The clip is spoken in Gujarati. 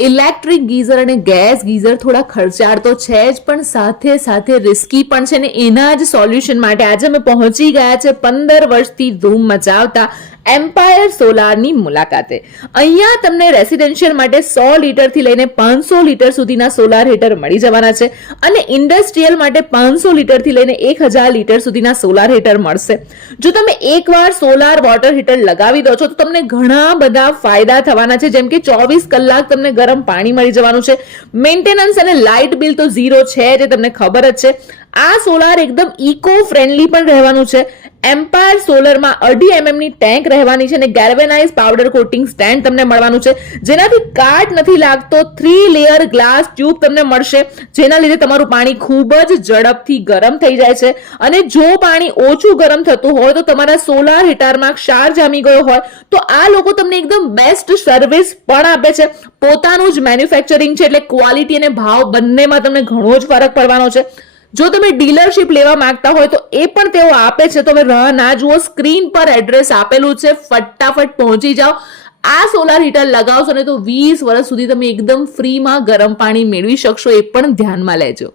ઇલેક્ટ્રિક ગીઝર અને ગેસ ગીઝર થોડા ખર્ચાળ તો છે જ, પણ સાથે સાથે રિસ્કી પણ છે ને એના જ સોલ્યુશન માટે આજે અમે પહોંચી ગયા છે 15 વર્ષથી ધૂમ મચાવતા એમ્પાયર સોલારની મુલાકાતે. અહીંયા તમને રેસિડેન્શિયલ માટે 100 લીટરથી લઈને 500 લીટર સુધીના સોલાર હીટર મળી જવાના છે અને ઇન્ડસ્ટ્રીયલ માટે 500 લીટરથી લઈને 1000 લીટર સુધીના સોલાર હીટર મળશે. જો તમે એકવાર સોલાર વોટર હીટર લગાવી દો છો તો તમને ઘણા બધા ફાયદા થવાના છે, જેમ કે 24 કલાક તમને ગરમ પાણી મળી જવાનું છે, મેન્ટેનન્સ અને લાઇટ બિલ તો ઝીરો છે જે તમને ખબર જ છે. આ સોલાર એકદમ ઇકો ફ્રેન્ડલી પણ રહેવાનું છે. એમ્પાયર સોલરમાં 2.5 mm ની ટેન્ક રહેવાની છે અને ગેલ્વેનાઇઝ પાવડર કોટિંગ સ્ટેન્ડ તમને મળવાનું છે, જેનાથી કાટ નથી લાગતો. 3 લેયર ગ્લાસ ટ્યુબ તમને મળશે, જેના લીધે તમારું પાણી ખૂબ જ ઝડપથી ગરમ થઈ જાય છે. અને જો પાણી ઓછું ગરમ થતું હોય તો તમારા સોલાર હીટરમાં ક્ષાર જામી ગયો હોય તો આ લોકો તમને એકદમ બેસ્ટ સર્વિસ પણ આપે છે. પોતાનું જ મેન્યુફેક્ચરિંગ છે એટલે ક્વોલિટી અને ભાવ બંનેમાં તમને ઘણો જ ફરક પડવાનો છે. જો તમે ડીલરશીપ લેવા માંગતા હોય તો એ પણ તેઓ આપે છે. તો હવે રાહ ના જુઓ, સ્ક્રીન પર એડ્રેસ આપેલું છે, ફટાફટ પહોંચી જાઓ. આ સોલાર હીટર લગાવશો ને તો 20 વર્ષ સુધી તમે એકદમ ફ્રીમાં ગરમ પાણી મેળવી શકશો, એ પણ ધ્યાનમાં લેજો.